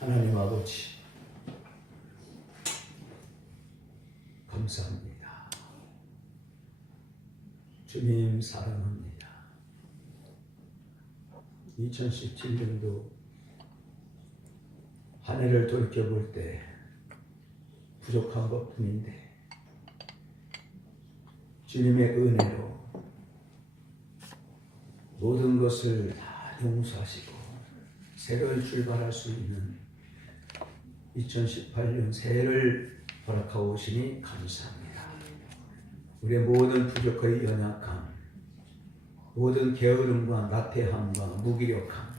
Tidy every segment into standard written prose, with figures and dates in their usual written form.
하나님 아버지, 감사합니다. 주님 사랑합니다. 2017년도 한 해를 돌이켜볼 때 부족한 것뿐인데 주님의 은혜로 모든 것을 다 용서하시고 새로운 출발할 수 있는 2018년 새해를 허락하고 오시니 감사합니다. 우리의 모든 부족의 연약함, 모든 게으름과 나태함과 무기력함,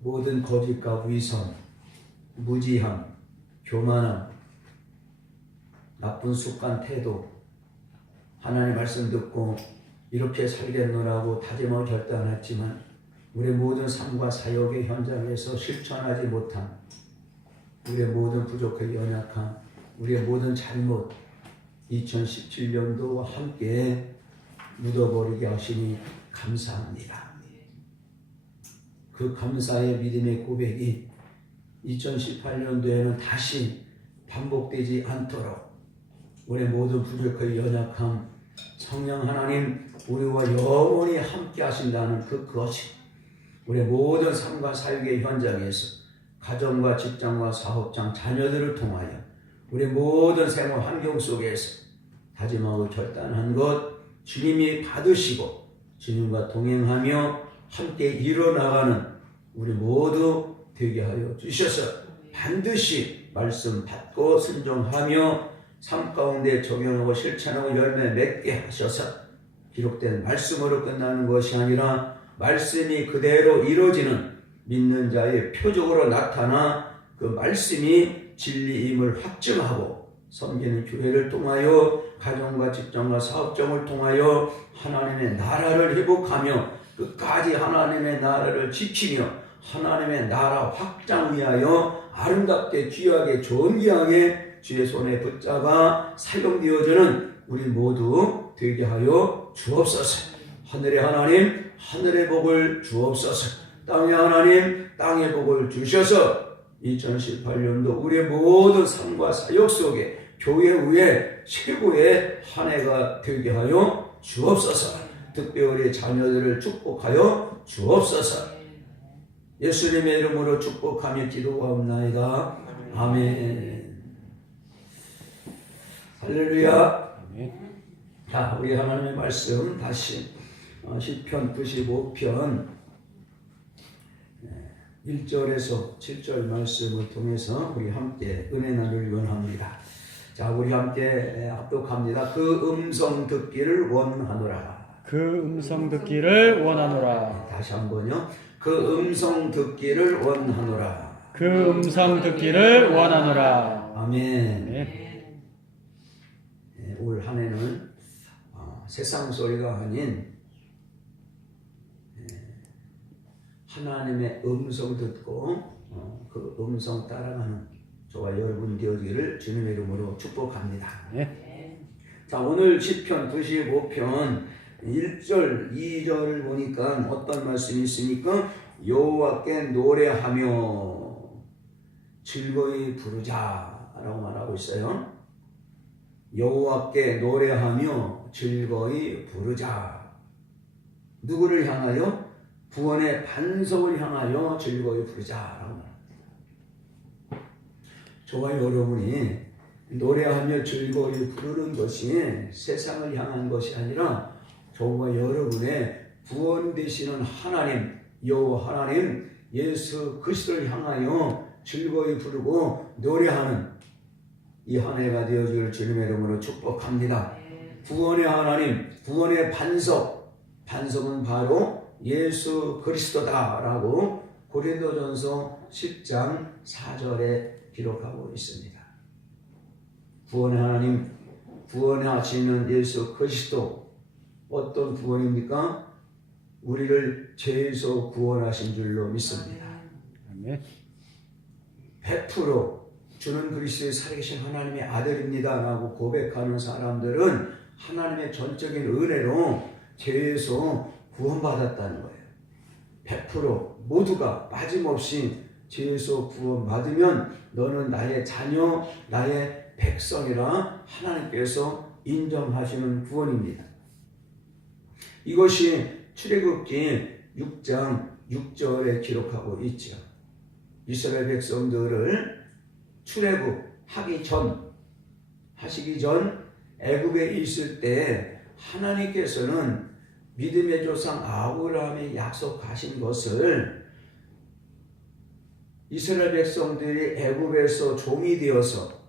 모든 거짓과 위선, 무지함, 교만함, 나쁜 습관, 태도, 하나님 말씀 듣고 이렇게 살겠노라고 다짐하고 결단했지만 우리의 모든 삶과 사역의 현장에서 실천하지 못한 우리의 모든 부족의 연약함, 우리의 모든 잘못 2017년도와 함께 묻어버리게 하시니 감사합니다. 그 감사의 믿음의 고백이 2018년도에는 다시 반복되지 않도록 우리의 모든 부족의 연약함, 성령 하나님 우리와 영원히 함께 하신다는 그것이 우리의 모든 삶과 사역의 현장에서 가정과 직장과 사업장, 자녀들을 통하여 우리 모든 생활 환경 속에서 다짐하고 결단한 것 주님이 받으시고 주님과 동행하며 함께 이뤄나가는 우리 모두 되게 하여 주셔서 반드시 말씀 받고 순종하며 삶 가운데 적용하고 실천하고 열매 맺게 하셔서 기록된 말씀으로 끝나는 것이 아니라 말씀이 그대로 이루어지는 믿는 자의 표적으로 나타나 그 말씀이 진리임을 확증하고 섬기는 교회를 통하여 가정과 직장과 사업장을 통하여 하나님의 나라를 회복하며 끝까지 하나님의 나라를 지키며 하나님의 나라 확장 위하여 아름답게 귀하게 존귀하게 주의 손에 붙잡아 사용되어지는 우리 모두 되게 하여 주옵소서. 하늘의 하나님 하늘의 복을 주옵소서. 땅의 하나님 땅의 복을 주셔서 2018년도 우리의 모든 삶과 사역 속에 교회 위에 최고의 한 해가 되게 하여 주옵소서. 특별히 자녀들을 축복하여 주옵소서. 예수님의 이름으로 축복하며 기도하옵나이다. 아멘. 할렐루야. 자, 우리 하나님의 말씀 다시 시편 95편 1절에서 7절 말씀을 통해서 우리 함께 은혜 나누길 원합니다. 자, 우리 함께 합독합니다. 그 음성 듣기를 원하노라. 그 음성 듣기를 원하노라. 다시 한번요. 그 음성 듣기를 원하노라. 그 음성 듣기를 원하노라. 아멘. 네. 올 한 해는 세상 소리가 아닌 하나님의 음성 듣고 그 음성 따라가는 저와 여러분 되어지기를 주님의 이름으로 축복합니다. 네. 자, 오늘 시편 95편 1절, 2절을 보니까 어떤 말씀이 있습니까? 여호와께 노래하며 즐거이 부르자라고 말하고 있어요. 여호와께 노래하며 즐거이 부르자. 누구를 향하여? 구원의 반석을 향하여 즐거이 부르자라고 말합니다. 저와 여러분이 노래하며 즐거이 부르는 것이 세상을 향한 것이 아니라 저와 여러분의 구원 되시는 하나님, 여호와 하나님 예수 그리스도를 향하여 즐거이 부르고 노래하는 이 한 해가 되어주길 주님의 이름으로 축복합니다. 구원의 하나님, 구원의 반석, 반석은 바로 예수 그리스도다라고 고린도전서 10장 4절에 기록하고 있습니다. 구원의 하나님, 구원하시는 예수 그리스도, 어떤 구원입니까? 우리를 죄에서 구원하신 줄로 믿습니다. 100% 주는 그리스도의 살아계신 하나님의 아들입니다 라고 고백하는 사람들은 하나님의 전적인 은혜로 죄에서 구원받았다는 거예요. 100% 모두가 빠짐없이 죄에서 구원받으면 너는 나의 자녀, 나의 백성이라 하나님께서 인정하시는 구원입니다. 이것이 출애굽기 6장 6절에 기록하고 있죠. 이스라엘 백성들을 출애굽하기 전, 하시기 전 애굽에 있을 때 하나님께서는 믿음의 조상 아브라함이 약속하신 것을 이스라엘 백성들이 애굽에서 종이 되어서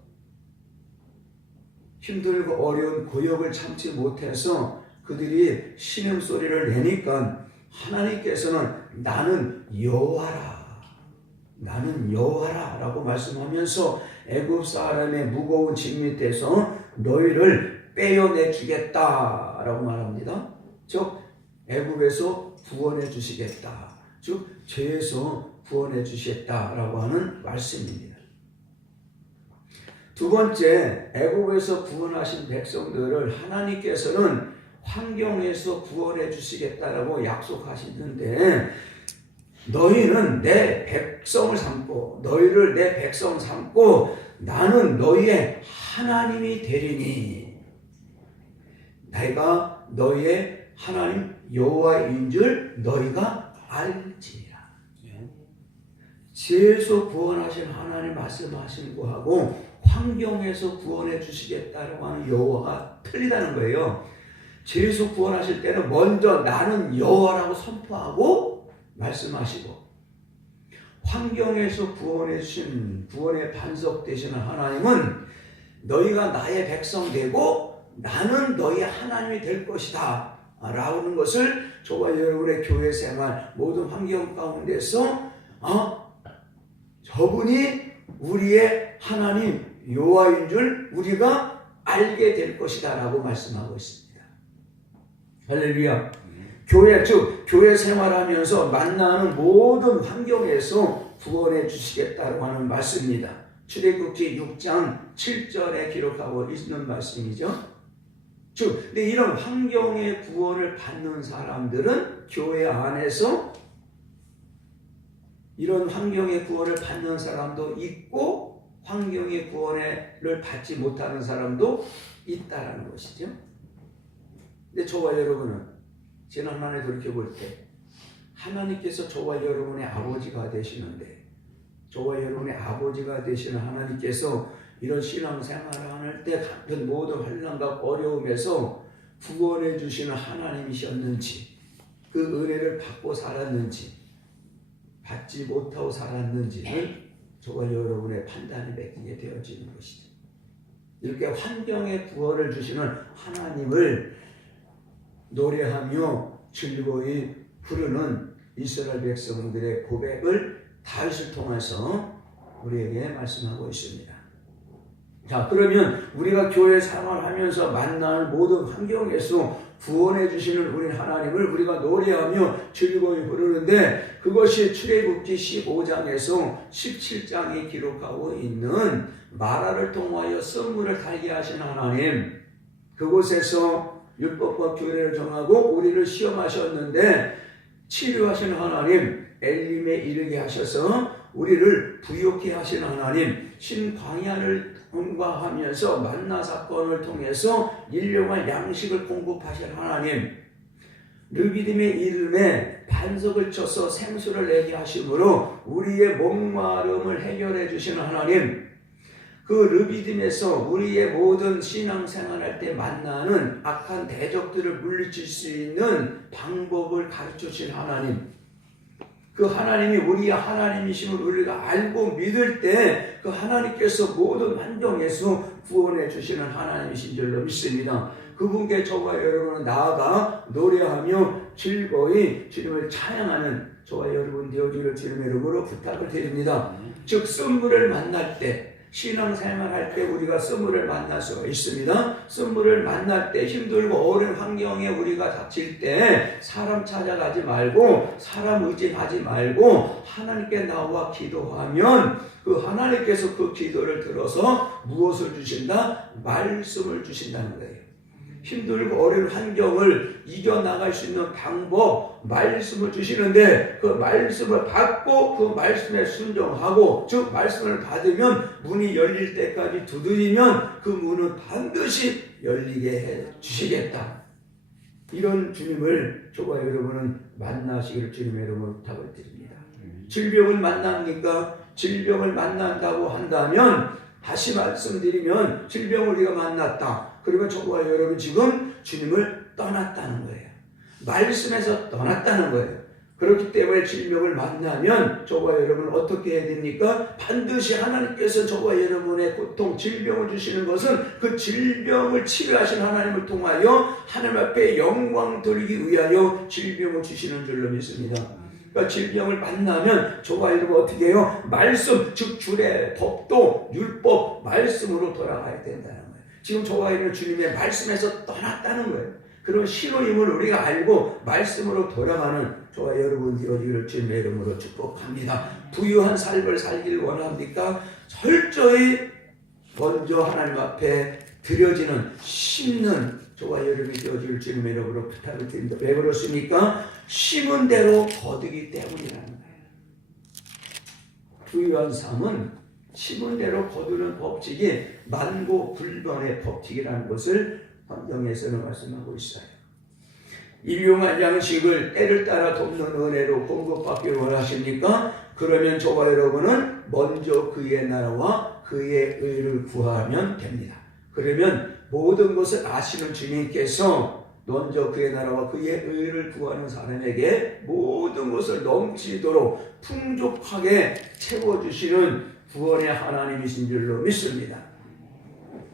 힘들고 어려운 고역을 참지 못해서 그들이 신음소리를 내니까 하나님께서는 나는 여호와라, 나는 여호와라 라고 말씀하면서 애굽 사람의 무거운 짐 밑에서 너희를 빼어내 주겠다 라고 말합니다. 즉 애굽에서 구원해 주시겠다, 즉 죄에서 구원해 주시겠다라고 하는 말씀입니다. 두 번째, 애굽에서 구원하신 백성들을 하나님께서는 환경에서 구원해 주시겠다라고 약속하시는데 너희는 내 백성을 삼고 너희를 내 백성 삼고 나는 너희의 하나님이 되리니 내가 너희의 하나님 여호와인 줄 너희가 알지니라. 죄에서 구원하신 하나님 말씀하시는 거하고 환경에서 구원해 주시겠다라고 하는 여호와가 틀리다는 거예요. 죄에서 구원하실 때는 먼저 나는 여호와라고 선포하고 말씀하시고, 환경에서 구원해 주신 구원의 반석 되시는 하나님은 너희가 나의 백성 되고 나는 너희의 하나님이 될 것이다 라는 것을 저와 여러분의 교회 생활 모든 환경 가운데서 저분이 우리의 하나님 여호와인 줄 우리가 알게 될 것이다 라고 말씀하고 있습니다. 할렐루야. 교회, 즉 교회 생활하면서 만나는 모든 환경에서 구원해 주시겠다고 하는 말씀입니다. 출애굽기 6장 7절에 기록하고 있는 말씀이죠. 즉, 근데 이런 환경의 구원을 받는 사람들은 교회 안에서 이런 환경의 구원을 받는 사람도 있고 환경의 구원을 받지 못하는 사람도 있다라는 것이죠. 근데 저와 여러분은 지난 한 해 돌이켜볼 때 하나님께서 저와 여러분의 아버지가 되시는데 저와 여러분의 아버지가 되시는 하나님께서 이런 신앙생활을 할 때 같은 모든 환난과 어려움에서 구원해 주시는 하나님이셨는지, 그 은혜를 받고 살았는지 받지 못하고 살았는지는 저와 여러분의 판단이 맡기게 되어지는 것이죠. 이렇게 환경의 구원을 주시는 하나님을 노래하며 즐거이 부르는 이스라엘 백성들의 고백을 다윗을 통해서 우리에게 말씀하고 있습니다. 자, 그러면 우리가 교회 생활하면서 만나는 모든 환경에서 구원해 주시는 우리 하나님을 우리가 노래하며 즐거이 부르는데 그것이 출애굽기 15장에서 17장에 기록하고 있는 마라를 통하여 선물을 달게 하신 하나님, 그곳에서 율법과 규례를 정하고 우리를 시험하셨는데 치료하시는 하나님, 엘림에 이르게 하셔서 우리를 부욕케 하시는 하나님, 신광야를 통과하면서 만나 사건을 통해서 일용할 양식을 공급하시는 하나님, 르비딤의 이름에 반석을 쳐서 생수를 내게 하심으로 우리의 목마름을 해결해 주시는 하나님, 그 르비딤에서 우리의 모든 신앙생활할 때 만나는 악한 대적들을 물리칠 수 있는 방법을 가르쳐 주신 하나님, 그 하나님이 우리의 하나님이심을 우리가 알고 믿을 때 그 하나님께서 모든 환경에서 구원해 주시는 하나님이신 줄로 믿습니다. 그분께 저와 여러분은 나아가 노래하며 즐거이 주님을 찬양하는 저와 여러분 되어주기를 주님의 이름으로 부탁을 드립니다. 즉 선물을 만날 때, 신앙생활할 때 우리가 선물을 만날 수가 있습니다. 선물을 만날 때 힘들고 어려운 환경에 우리가 닥칠 때 사람 찾아가지 말고 사람 의지하지 말고 하나님께 나와 기도하면 그 하나님께서 그 기도를 들어서 무엇을 주신다? 말씀을 주신다는 거예요. 힘들고 어려운 환경을 이겨나갈 수 있는 방법, 말씀을 주시는데 그 말씀을 받고 그 말씀에 순종하고 즉 말씀을 받으면 문이 열릴 때까지 두드리면 그 문은 반드시 열리게 해 주시겠다. 이런 주님을 저와 여러분은 만나시기를 주님의 이름으로 부탁을 드립니다. 질병을 만납니까? 질병을 만난다고 한다면 다시 말씀드리면 질병을 우리가 만났다. 그러면 저와 여러분 지금 주님을 떠났다는 거예요. 말씀에서 떠났다는 거예요. 그렇기 때문에 질병을 만나면 저와 여러분은 어떻게 해야 됩니까? 반드시 하나님께서 저와 여러분의 고통, 질병을 주시는 것은 그 질병을 치료하신 하나님을 통하여 하나님 앞에 영광 돌리기 위하여 질병을 주시는 줄로 믿습니다. 그러니까 질병을 만나면 저와 여러분 어떻게 해요? 말씀, 즉 주의 법도 율법, 말씀으로 돌아가야 된다는 거예요. 지금 저와 여러분 주님의 말씀에서 떠났다는 거예요. 그런 신호임을 우리가 알고 말씀으로 돌아가는 저와 여러분 되어지기를 주님의 이름으로 축복합니다. 부유한 삶을 살길 원합니까? 철저히 먼저 하나님 앞에 드려지는 심는 저와 여러분이 되어질 주님의 이름으로 부탁을 드립니다. 왜 그렇습니까? 심은 대로 거두기 때문이라는 거예요. 부유한 삶은 심은 대로 거두는 법칙이 만고불변의 법칙이라는 것을 성경에서는 말씀하고 있어요. 일용할 양식을 때를 따라 돕는 은혜로 공급받기를 원하십니까? 그러면 저와 여러분은 먼저 그의 나라와 그의 의를 구하면 됩니다. 그러면 모든 것을 아시는 주님께서 먼저 그의 나라와 그의 의를 구하는 사람에게 모든 것을 넘치도록 풍족하게 채워주시는 구원의 하나님이신 줄로 믿습니다.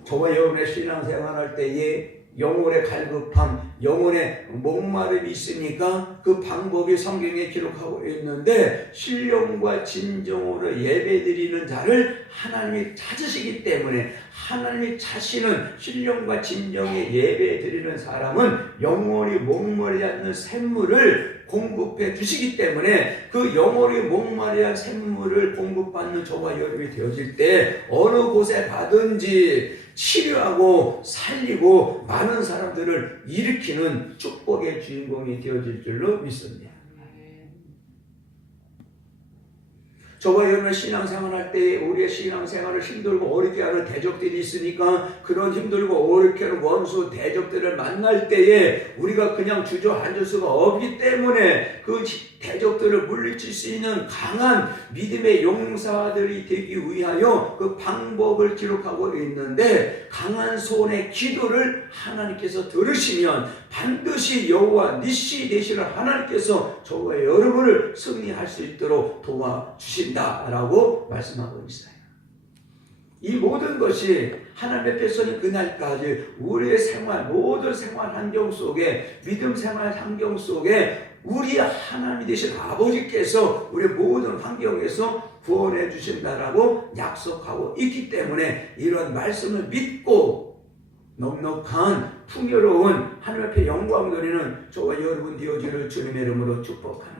저와 여러분의 신앙생활할 때에 영혼의 갈급함, 영혼의 목마름이 있으니까 그 방법이 성경에 기록하고 있는데 신령과 진정으로 예배드리는 자를 하나님이 찾으시기 때문에 하나님이 찾으시는 신령과 진정의 예배드리는 사람은 영원히 목마르지 않는 샘물을 공급해 주시기 때문에 그 영원히 목마르지 않은 샘물을 공급받는 저와 여러분이 되어질 때 어느 곳에 가든지 치료하고 살리고 많은 사람들을 일으키는 축복의 주인공이 되어질 줄로 믿습니다. 저와 여러분 신앙생활할 때 우리의 신앙생활을 힘들고 어렵게 하는 대적들이 있으니까 그런 힘들고 어렵게 하는 원수 대적들을 만날 때에 우리가 그냥 주저앉을 수가 없기 때문에 그 대적들을 물리칠 수 있는 강한 믿음의 용사들이 되기 위하여 그 방법을 기록하고 있는데 강한 손의 기도를 하나님께서 들으시면 반드시 여호와 니시 되시는 하나님께서 저와 여러분을 승리할 수 있도록 도와주신다라고 말씀하고 있어요. 이 모든 것이 하나님의 백성이 그날까지 우리의 생활, 모든 생활 환경 속에 믿음 생활 환경 속에 우리 하나님이 되신 아버지께서 우리 모든 환경에서 구원해 주신다라고 약속하고 있기 때문에 이런 말씀을 믿고 넉넉한 풍요로운 하나님 앞에 영광 돌리는 저와 여러분 되어지를 주님의 이름으로 축복합니다.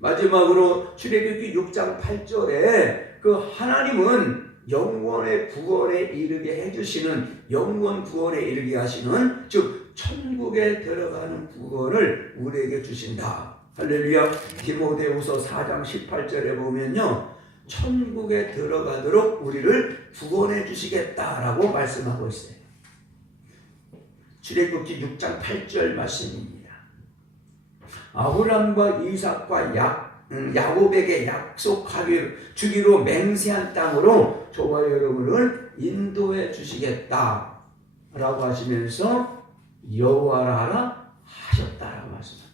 마지막으로 출애굽기 6장 8절에 그 하나님은 영원의 구원에 이르게 해주시는 영원 구원에 이르게 하시는 즉 천국에 들어가는 구원을 우리에게 주신다. 할렐루야. 디모데후서 4장 18절에 보면요 천국에 들어가도록 우리를 구원해 주시겠다라고 말씀하고 있어요. 출애굽기 6장 8절 말씀입니다. 아브람과 이삭과 야곱에게 주기로 맹세한 땅으로 저와 여러분을 인도해 주시겠다 라고 하시면서 여호와라 하라 하셨다라고 말씀합니다.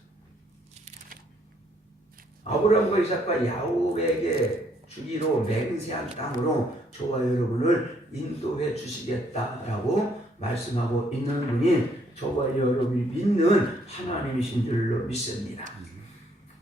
아브람과 이삭과 야곱에게 주기로 맹세한 땅으로 저와 여러분을 인도해 주시겠다라고 말씀하고 있는 분이 저와 여러분이 믿는 하나님이신 줄로 믿습니다.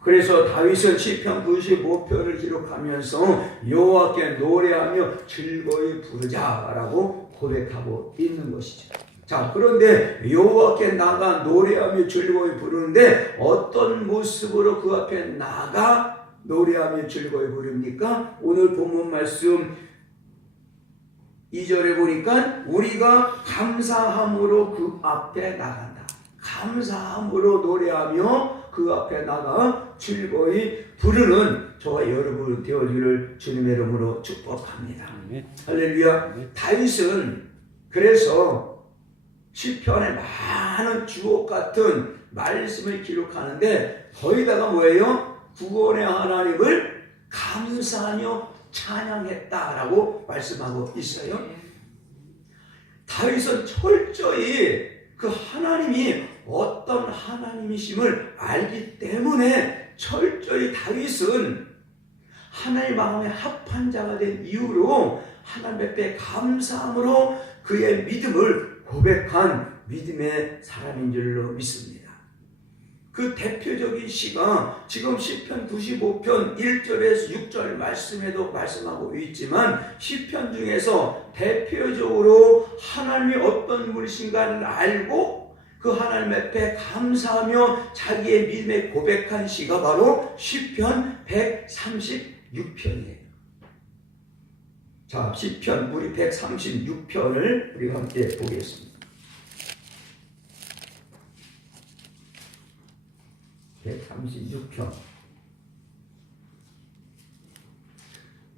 그래서 다윗은 시편 95편을 기록하면서 여호와께 노래하며 즐거이 부르자라고 고백하고 있는 것이죠. 자, 그런데 여호와께 나가 노래하며 즐거이 부르는데 어떤 모습으로 그 앞에 나가 노래하며 즐거이 부릅니까? 오늘 본문 말씀 2절에 보니까 우리가 감사함으로 그 앞에 나간다. 감사함으로 노래하며 그 앞에 나가 즐거이 부르는 저와 여러분 되어주기를 주님의 이름으로 축복합니다. 할렐루야. 다윗은 그래서 시편에 많은 주옥 같은 말씀을 기록하는데 거기다가 뭐예요? 구원의 하나님을 감사하며 찬양했다라고 말씀하고 있어요. 다윗은 철저히 그 하나님이 어떤 하나님이심을 알기 때문에 철저히 다윗은 하나님 마음에 합한 자가 된 이유로 하나님 앞에 감사함으로 그의 믿음을 고백한 믿음의 사람인 줄로 믿습니다. 그 대표적인 시가 지금 시편 95편 1절에서 6절 말씀에도 말씀하고 있지만 시편 중에서 대표적으로 하나님이 어떤 분이신가를 알고 그 하나님 앞에 감사하며 자기의 믿음에 고백한 시가 바로 시편 136편이에요. 자, 시편 우리 136편을 우리가 함께 보겠습니다. 136편.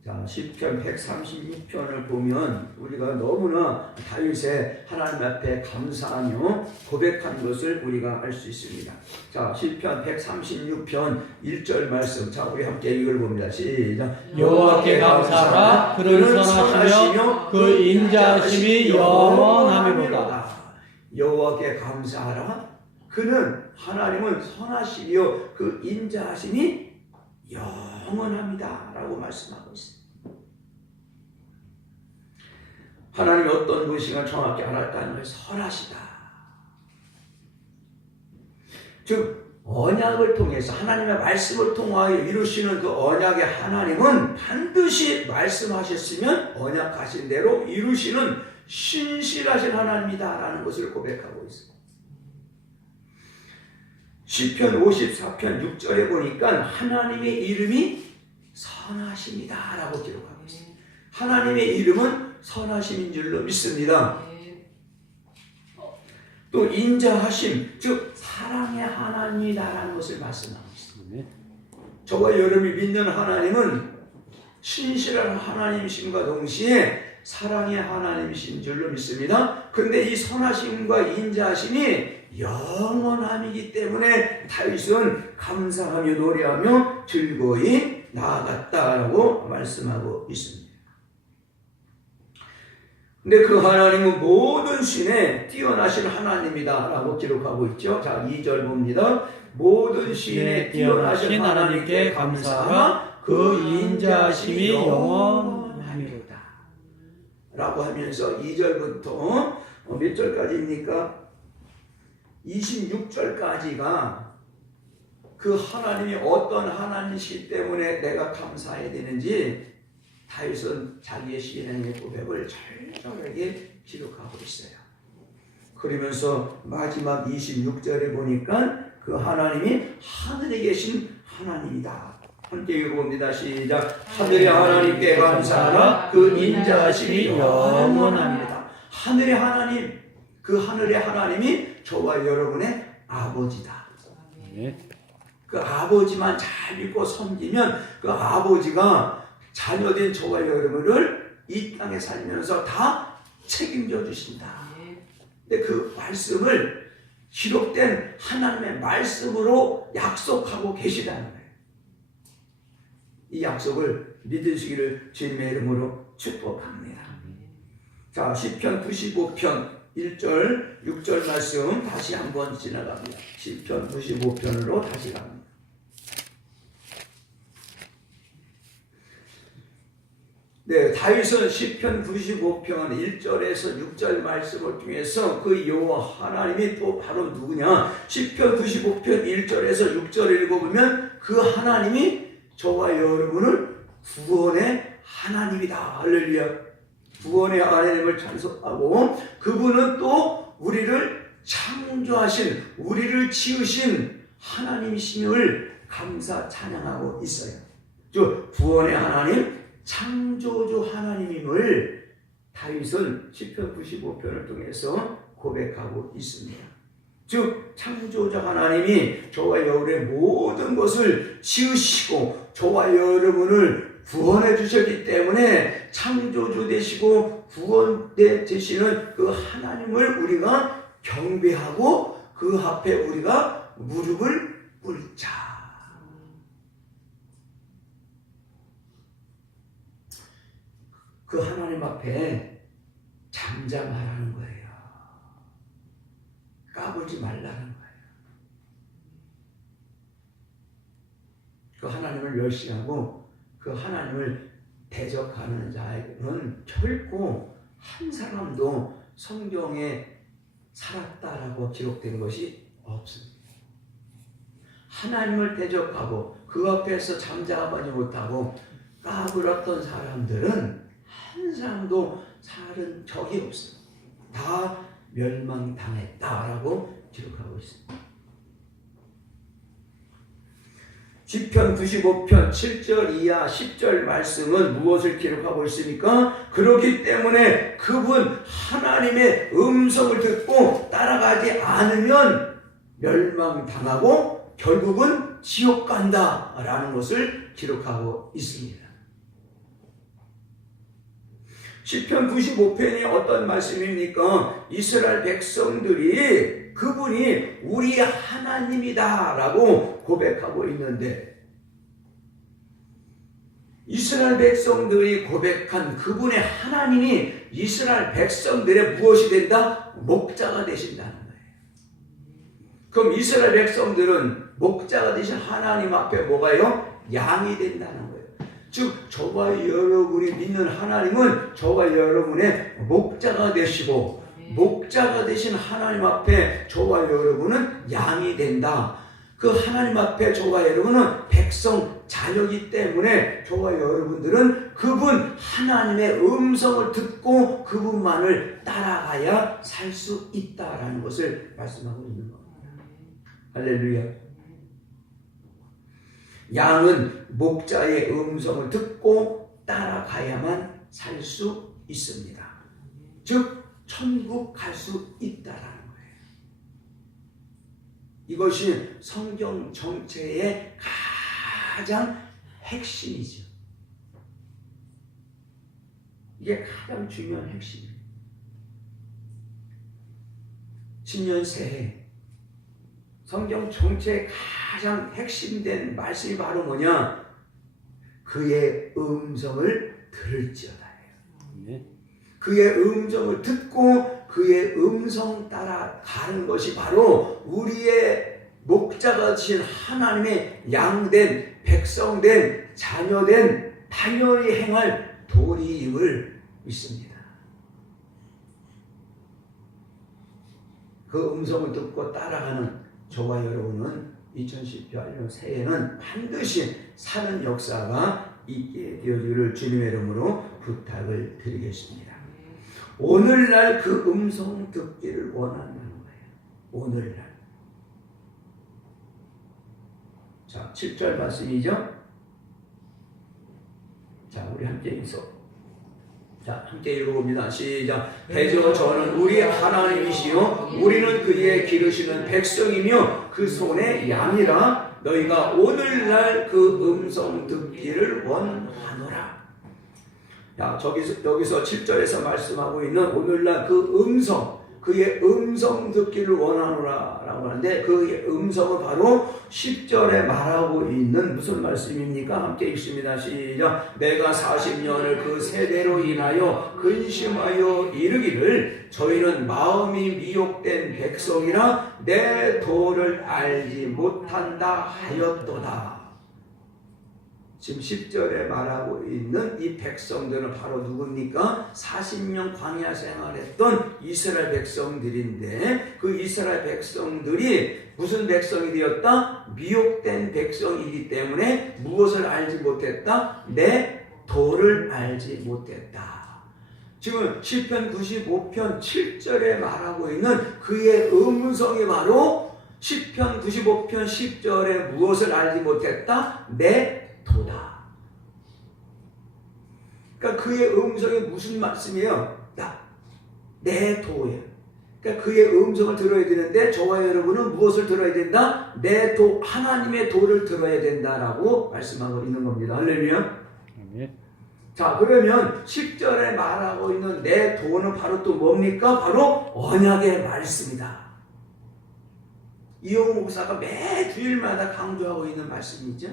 자, 시편 136편을 보면 우리가 너무나 다윗의 하나님 앞에 감사하며 고백한 것을 우리가 알 수 있습니다. 자, 시편 136편 1절 말씀. 자, 우리 함께 읽어봅니다. 시작. 여호와께 감사하라. 그는 선하시며 그 인자하심이 영원함이로다. 여호와께 감사하라. 그는 하나님은 선하시며 그 인자하심이 영원합니다 라고 말씀하고 있습니다. 하나님이 어떤 분이신가 정확히 알았다는 것이 선하시다. 즉 언약을 통해서 하나님의 말씀을 통하여 이루시는 그 언약의 하나님은 반드시 말씀하셨으면 언약하신 대로 이루시는 신실하신 하나님이다 라는 것을 고백하고 있습니다. 시편 54편 6절에 보니까 하나님의 이름이 선하십니다 라고 기록하고 있습니다. 하나님의 이름은 선하심인 줄로 믿습니다. 또 인자하심, 즉 사랑의 하나님이다라는 것을 말씀하고 있습니다. 저와 여러분이 믿는 하나님은 신실한 하나님이심과 동시에 사랑의 하나님이신 줄로 믿습니다. 그런데 이 선하심과 인자하심이 영원함이기 때문에 다윗은 감사하며 노래하며 즐거이 나아갔다라고 말씀하고 있습니다. 근데 그 하나님은 모든 신에 뛰어나신 하나님이다 라고 기록하고 있죠. 자, 2절 봅니다. 모든 신에 뛰어나신 하나님께 감사하라. 그 인자하심이 영원함이로다 라고 하면서 2절부터 몇 절까지입니까? 26절까지가 그 하나님이 어떤 하나님이시기 때문에 내가 감사해야 되는지 다윗은 자기의 신앙의 고백을 철저하게 기록하고 있어요. 그러면서 마지막 26절에 보니까 그 하나님이 하늘에 계신 하나님이다. 함께 읽어봅니다. 시작. 하늘의 하나님께 감사하라. 그 인자하심이 영원합니다. 하늘의 하나님, 그 하늘의 하나님이 저와 여러분의 아버지다. 그 아버지만 잘 믿고 섬기면 그 아버지가 자녀된 저와 여러분을 이 땅에 살면서 다 책임져 주신다. 근데 그 말씀을 기록된 하나님의 말씀으로 약속하고 계시다는 거예요. 이 약속을 믿으시기를 주님의 이름으로 축복합니다. 자, 시편 95편 1절, 6절 말씀 다시 한번 지나갑니다. 시편 95편으로 다시 갑니다. 네, 다윗은 시편 95편 1절에서 6절 말씀을 통해서 그 여호와 하나님이 또 바로 누구냐? 시편 95편 1절에서 6절을 읽어보면 그 하나님이 저와 여러분을 구원의 하나님이다. 할렐루야. 구원의 하나님을 찬송하고 그분은 또 우리를 창조하신, 우리를 지으신 하나님이심을 감사 찬양하고 있어요. 즉 구원의 하나님, 창조주 하나님임을 다윗은 시편 95편을 통해서 고백하고 있습니다. 즉 창조자 하나님이 저와 여러분의 모든 것을 지으시고 저와 여러분을 구원해 주셨기 때문에 창조주 되시고 구원대 되시는 그 하나님을 우리가 경배하고 그 앞에 우리가 무릎을 꿇자. 그 하나님 앞에 잠잠하라는 거예요. 까불지 말라는 거예요. 그 하나님을 멸시하고 그 하나님을 대적하는 자에게는 결코 한 사람도 성경에 살았다라고 기록된 것이 없습니다. 하나님을 대적하고 그 앞에서 잠잠하지 못하고 까불었던 사람들은 한 사람도 살은 적이 없어요. 다 멸망당했다라고 기록하고 있습니다. 시편 95편 7절 이하 10절 말씀은 무엇을 기록하고 있습니까? 그렇기 때문에 그분 하나님의 음성을 듣고 따라가지 않으면 멸망당하고 결국은 지옥 간다라는 것을 기록하고 있습니다. 시편 95편이 어떤 말씀입니까? 이스라엘 백성들이 그분이 우리의 하나님이다라고 고백하고 있는데 이스라엘 백성들이 고백한 그분의 하나님이 이스라엘 백성들의 무엇이 된다? 목자가 되신다는 거예요. 그럼 이스라엘 백성들은 목자가 되신 하나님 앞에 뭐가요? 양이 된다는 거예요. 즉 저와 여러분이 믿는 하나님은 저와 여러분의 목자가 되시고 목자가 되신 하나님 앞에 저와 여러분은 양이 된다. 그 하나님 앞에 저와 여러분은 백성 자녀이기 때문에 저와 여러분들은 그분 하나님의 음성을 듣고 그분만을 따라가야 살 수 있다라는 것을 말씀하고 있는 겁니다. 할렐루야. 양은 목자의 음성을 듣고 따라가야만 살 수 있습니다. 즉 천국 갈 수 있다라는 거예요. 이것이 성경 정체의 가장 핵심이죠. 이게 가장 중요한 핵심이에요. 신년새해 성경 정체의 가장 핵심된 말씀이 바로 뭐냐? 그의 음성을 들을지어다예요. 네. 그의 음성을 듣고 그의 음성 따라 가는 것이 바로 우리의 목자가 되신 하나님의 양된 백성된 자녀된 당연히 행할 도리임을 믿습니다. 그 음성을 듣고 따라가는 저와 여러분은 2018년 새해에는 반드시 사는 역사가 있게 되어지기를 주님의 이름으로 부탁을 드리겠습니다. 오늘날 그 음성 듣기를 원하는 거예요. 오늘날. 자, 7절 말씀이죠. 자, 우리 함께 읽어. 자, 함께 읽어봅니다. 시작. 대저 저는 우리의 하나님이시요 우리는 그의 기르시는 백성이며 그 손의 양이라 너희가 오늘날 그 음성 듣기를 원하노라. 야, 여기서 7절에서 말씀하고 있는 오늘날 그 음성, 그의 음성 듣기를 원하노라 라고 하는데 그의 음성은 바로 10절에 말하고 있는 무슨 말씀입니까? 함께 읽습니다. 시작. 내가 40년을 그 세대로 인하여 근심하여 이르기를 저희는 마음이 미혹된 백성이라 내 도를 알지 못한다 하였도다. 지금 10절에 말하고 있는 이 백성들은 바로 누굽니까? 40년 광야 생활했던 이스라엘 백성들인데 그 이스라엘 백성들이 무슨 백성이 되었다? 미혹된 백성이기 때문에 무엇을 알지 못했다? 내 도를 알지 못했다. 지금 시편 95편 7절에 말하고 있는 그의 음성이 바로 시편 95편 10절에 무엇을 알지 못했다? 내 도다. 그러니까 그의 음성이 무슨 말씀이에요? 내 도예요. 그러니까 그의 음성을 들어야 되는데 저와 여러분은 무엇을 들어야 된다? 내 도, 하나님의 도를 들어야 된다라고 말씀하고 있는 겁니다. 할렐루야. 아멘. 자, 그러면 10절에 말하고 있는 내 도는 바로 또 뭡니까? 바로 언약의 말씀이다. 이용호 목사가 매 주일마다 강조하고 있는 말씀이죠.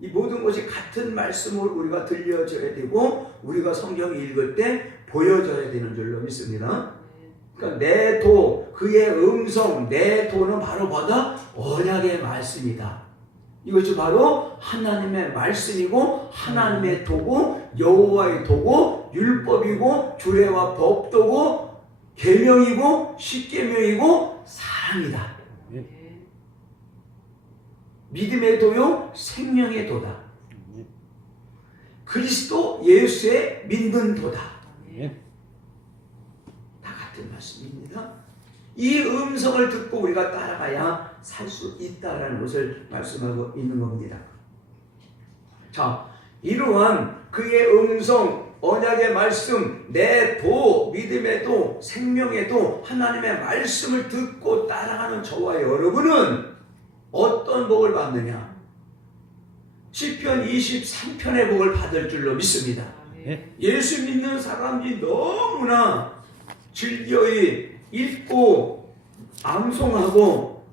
이 모든 것이 같은 말씀으로 우리가 들려져야 되고 우리가 성경 읽을 때 보여져야 되는 줄로 믿습니다. 그러니까 내 도, 그의 음성, 내 도는 바로 뭐다? 언약의 말씀이다. 이것이 바로 하나님의 말씀이고 하나님의 도고 여호와의 도고 율법이고 규례와 법도고 계명이고 십계명이고 사랑이다. 믿음의 도요 생명의 도다. 그리스도 예수의 믿는 도다. 다 같은 말씀입니다. 이 음성을 듣고 우리가 따라가야 살 수 있다라는 것을 말씀하고 있는 겁니다. 자, 이러한 그의 음성, 언약의 말씀, 내 도, 믿음의 도, 생명의 도, 하나님의 말씀을 듣고 따라가는 저와 여러분은 어떤 복을 받느냐? 시편 23편의 복을 받을 줄로 믿습니다. 예수 믿는 사람들이 너무나 즐겨이 읽고 암송하고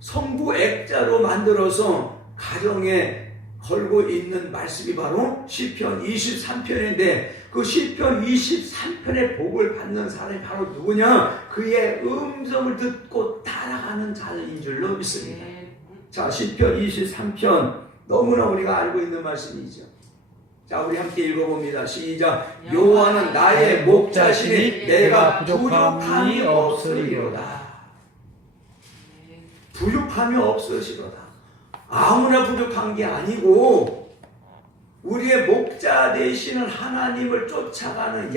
성구 액자로 만들어서 가정에 걸고 있는 말씀이 바로 시편 23편인데 그 시편 23편의 복을 받는 사람이 바로 누구냐? 그의 음성을 듣고 따라가는 자인 줄로 믿습니다. 자, 시편 23편 너무나 우리가 알고 있는 말씀이죠. 자, 우리 함께 읽어봅니다. 시작. 여호와는 나의 목자시니 내가 부족함이 없으리로다. 부족함이 없으시로다. 아무나 부족한 게 아니고 우리의 목자 되시는 하나님을 쫓아가는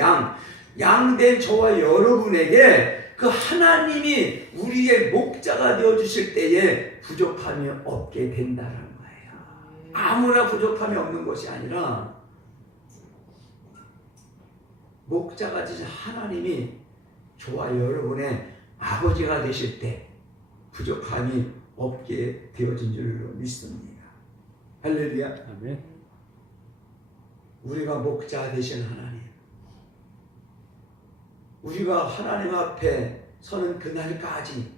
양된 저와 여러분에게 그 하나님이 우리의 목자가 되어주실 때에 부족함이 없게 된다는 거예요. 아무나 부족함이 없는 것이 아니라 목자가 되신 하나님이 저와 여러분의 아버지가 되실 때 부족함이 없게 되어진 줄로 믿습니다. 할렐루야. 아멘. 우리가 목자 되신 하나님, 우리가 하나님 앞에 서는 그날까지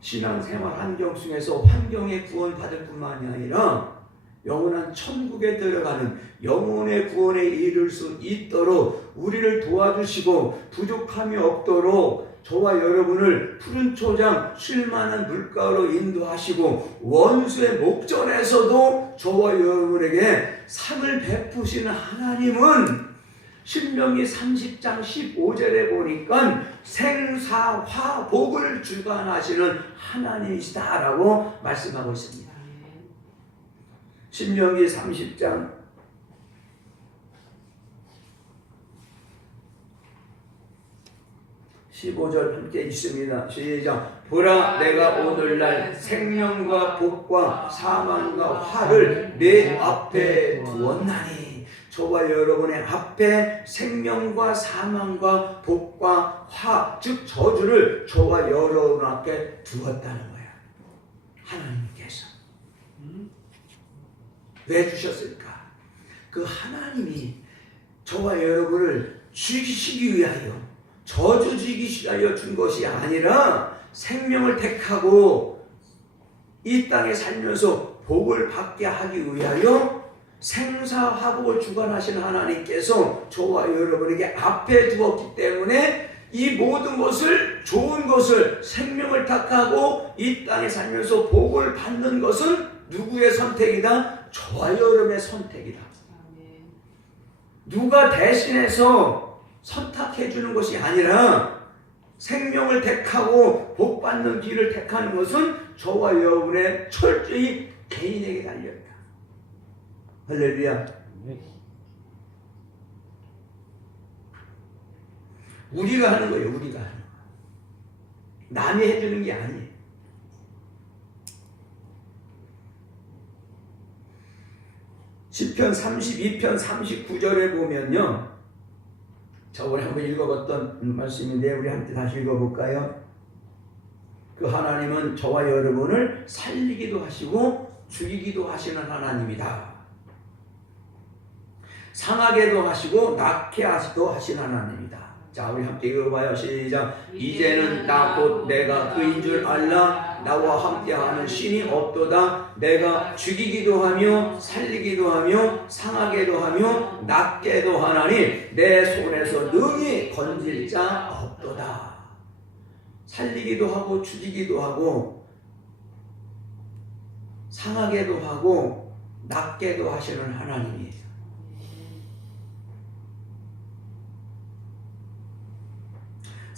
신앙생활 환경 중에서 환경의 구원 받을 뿐만이 아니라 영원한 천국에 들어가는 영혼의 구원에 이를 수 있도록 우리를 도와주시고 부족함이 없도록 저와 여러분을 푸른 초장 쉴만한 물가로 인도하시고 원수의 목전에서도 저와 여러분에게 상을 베푸시는 하나님은 신명기 30장 15절에 보니까 생사화복을 주관하시는 하나님이시다라고 말씀하고 있습니다. 신명기 30장 15절 함께 있습니다. 시작. 보라, 내가 오늘날 생명과 복과 사망과 화를 내 앞에 두었나니. 저와 여러분의 앞에 생명과 사망과 복과 화, 즉 저주를 저와 여러분 앞에 두었다는 거야. 하나님께서. 왜 주셨을까? 그 하나님이 저와 여러분을 죽이시기 위하여, 저주 주기 위하여 준 것이 아니라 생명을 택하고 이 땅에 살면서 복을 받게 하기 위하여 생사화복을 주관하시는 하나님께서 저와 여러분에게 앞에 두었기 때문에 이 모든 것을, 좋은 것을, 생명을 택하고 이 땅에 살면서 복을 받는 것은 누구의 선택이다? 저와 여러분의 선택이다. 누가 대신해서 선택해 주는 것이 아니라 생명을 택하고 복 받는 길을 택하는 것은 저와 여러분의 철저히 개인에게 달려있다. 할렐루야. 우리가 하는 거예요. 우리가 하는 거. 남이 해주는 게 아니에요. 시편 32편 39절에 보면요. 저번에 한번 읽어봤던 말씀인데 우리 함께 다시 읽어볼까요? 그 하나님은 저와 여러분을 살리기도 하시고 죽이기도 하시는 하나님이다. 상하게도 하시고 낫게 하시도 하시는 하나님이다. 자, 우리 함께 읽어봐요. 시작. 이제는 나 곧 내가 그인 줄 알라. 나와 함께하는 신이 없도다. 내가 죽이기도 하며 살리기도 하며 상하게도 하며 낫게도 하나니 내 손에서 능히 건질 자 없도다. 살리기도 하고 죽이기도 하고 상하게도 하고 낫게도 하시는 하나님이에요.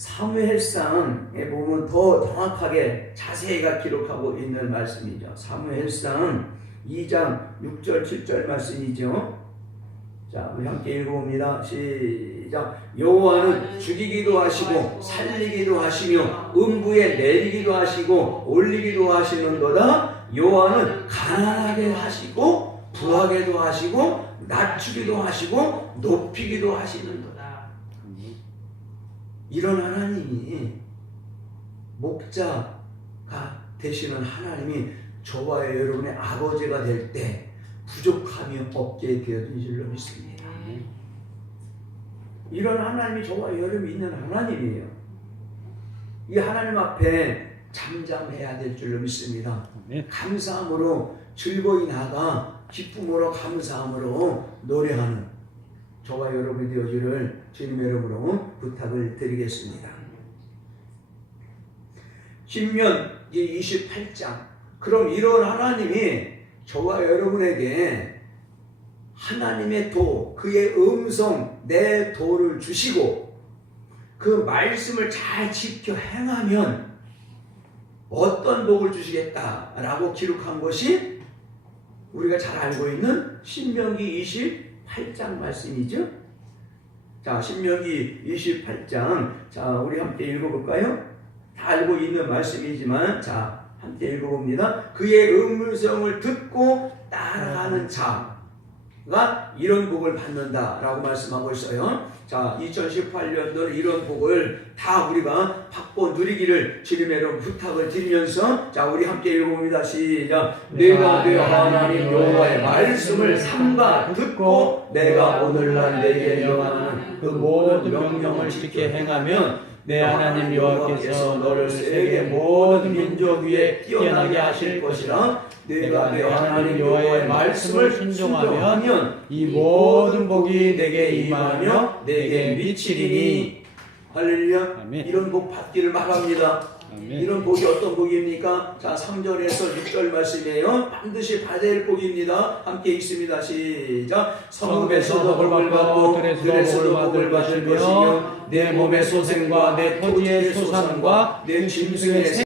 사무엘상에 보면 더 정확하게 자세히가 기록하고 있는 말씀이죠. 사무엘상 2장 6절 7절 말씀이죠. 자, 우리 함께 읽어봅니다. 시작. 여호와는 죽이기도 하시고 살리기도 하시며 음부에 내리기도 하시고 올리기도 하시는도다. 여호와는 가난하게 하시고 부하게도 하시고 낮추기도 하시고 높이기도 하시는도다. 이런 하나님이 목자가 되시는 하나님이 저와 여러분의 아버지가 될 때 부족함이 없게 되어진 줄로 믿습니다. 이런 하나님이 저와 여러분이 있는 하나님이에요. 이 하나님 앞에 잠잠해야 될 줄로 믿습니다. 감사함으로 즐거이 나가 기쁨으로 감사함으로 노래하는 저와 여러분이 되어주를 주님의 이름으로 부탁을 드리겠습니다. 신명기 28장. 그럼 이런 하나님이 저와 여러분에게 하나님의 도, 그의 음성, 내 도를 주시고 그 말씀을 잘 지켜 행하면 어떤 복을 주시겠다라고 기록한 것이 우리가 잘 알고 있는 신명기 28장 말씀이죠. 자, 신명기 28장. 자, 우리 함께 읽어볼까요? 다 알고 있는 말씀이지만, 자, 함께 읽어봅니다. 그의 음성을 듣고 따라가는 자가 이런 복을 받는다라고 말씀하고 있어요. 자, 2018년도는 이런 복을 다 우리가 받고 누리기를 주님의 이름 부탁을 드리면서, 자, 우리 함께 읽어봅니다. 시작. 내가 내 하나님 여호와의 말씀을 삼가 듣고 내가 오늘날 내게 명하는 그 모든 명령을 지켜 행하면 내 하나님 여호와께서 너를 세계 모든 민족 위에 뛰어나게 하실 것이라. 내가 내 하나님 여호와의 말씀을 순종하면 이 모든 복이 내게 임하며 내게 미치리니. 할렐루야. 아멘. 이런 복 받기를 바랍니다. 아멘. 이런 복이 어떤 복입니까? 자, 3절에서 6절 말씀이에요. 반드시 받아야 할 복입니다. 함께 읽습니다. 시작. 성읍에서도 복을 받고 들에서도 복을 받을 것이며 내 몸의 소생과 내 토지의 소산과 내 짐승의